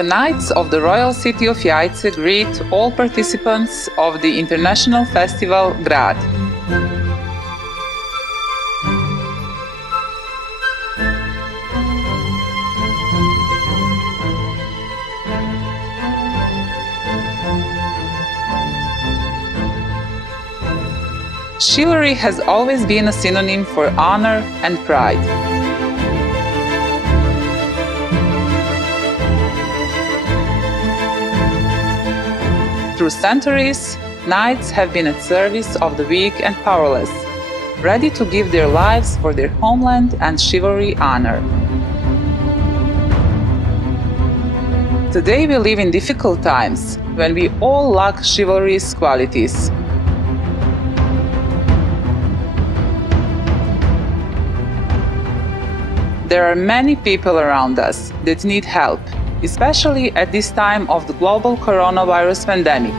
The Knights of the Royal City of Jajce greet all participants of the international festival Grad. Chivalry has always been a synonym for honor and pride. Through centuries, knights have been at service of the weak and powerless, ready to give their lives for their homeland and chivalry honor. Today we live in difficult times, when we all lack chivalry's qualities. There are many people around us that need help, especially at this time of the global coronavirus pandemic.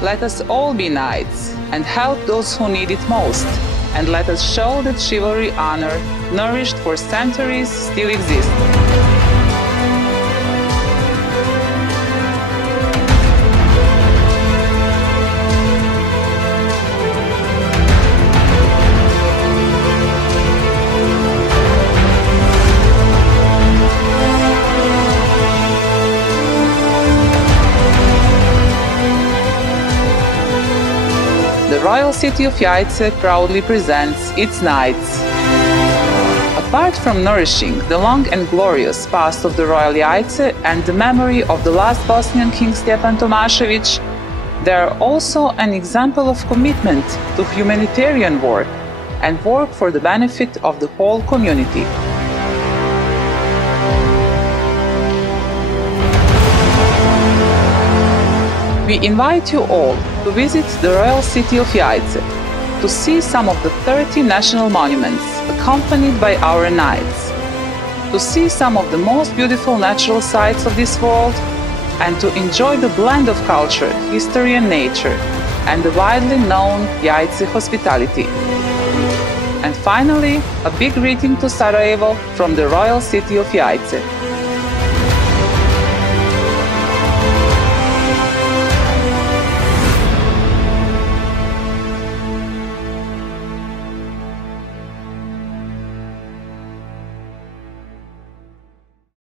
Let us all be knights and help those who need it most, and let us show that chivalry honor, nourished for centuries, still exists. The Royal City of Jajce proudly presents its Knights. Apart from nourishing the long and glorious past of the Royal Jajce and the memory of the last Bosnian King Stjepan Tomašević, they are also an example of commitment to humanitarian work and work for the benefit of the whole community. We invite you all to visit the Royal City of Jajce, to see some of the 30 national monuments accompanied by our knights, to see some of the most beautiful natural sights of this world, and to enjoy the blend of culture, history and nature, and the widely known Jajce hospitality. And finally, a big greeting to Sarajevo from the Royal City of Jajce.